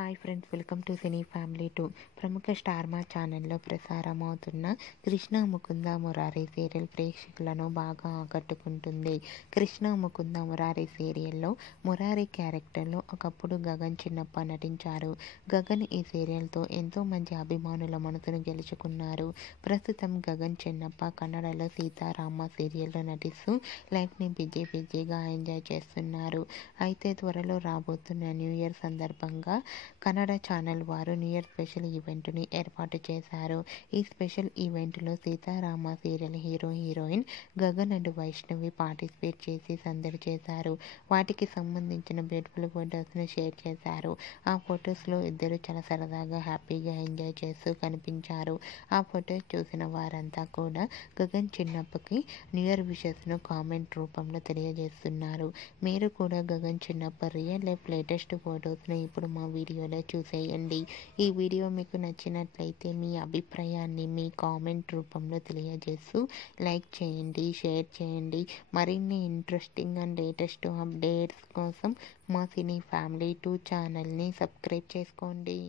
Hi friends, welcome to cine family 2. ప్రముఖ star మా ఛానల్లో ప్రసారమవుతున్న కృష్ణ ముకుంద మురారి సీరియల్ ప్రేక్షకులను బాగా ఆకట్టుకుంటుంది. కృష్ణ ముకుంద మురారి సీరియల్లో మురారి క్యారెక్టర్లో ఒకప్పుడు గగన్ చిన్నప్ప నటించారు. గగన్ ఈ సీరియల్తో ఎంతో మంది అభిమానుల మనసును గెలుచుకున్నారు. ప్రస్తుతం గగన్ చిన్నప్ప కన్నడలో సీతారామ సీరియల్లో నటిస్తూ లైఫ్ని బిజీగా ఎంజాయ్ చేస్తున్నారు. అయితే త్వరలో రాబోతున్న న్యూ ఇయర్ సందర్భంగా కన్నడ ఛానల్ వారు న్యూ ఇయర్ స్పెషల్ ఈవెంట్ని ఏర్పాటు చేశారు. ఈ స్పెషల్ ఈవెంట్లో Seetharama serial heroine Gagan and Vaishnavi participate చేసి సందడి చేశారు. వాటికి సంబంధించిన బ్యూటిఫుల్ ఫొటోస్ను షేర్ చేశారు. ఆ ఫొటోస్లో ఇద్దరు చాలా సరదాగా హ్యాపీగా ఎంజాయ్ చేస్తూ కనిపించారు. ఆ ఫొటోస్ చూసిన వారంతా కూడా గగన్ చిన్నప్పకి న్యూ ఇయర్ విషెస్ను కామెంట్ రూపంలో తెలియజేస్తున్నారు. మీరు కూడా గగన్ చిన్నప్ప రియల్ లైఫ్ లేటెస్ట్ ఫొటోస్ను ఇప్పుడు మా వీడియోలో చూసేయండి. ఈ వీడియో మీకు నచ్చినట్లయితే మీ అభిప్రాయాన్ని మీ కామెంట్ రూపంలో తెలియజేస్తూ లైక్ చేయండి, షేర్ చేయండి. మరిన్ని ఇంట్రెస్టింగ్ అండ్ లేటెస్ట్ అప్డేట్స్ కోసం మా సినీ ఫ్యామిలీ 2 ఛానల్ని సబ్స్క్రైబ్ చేసుకోండి.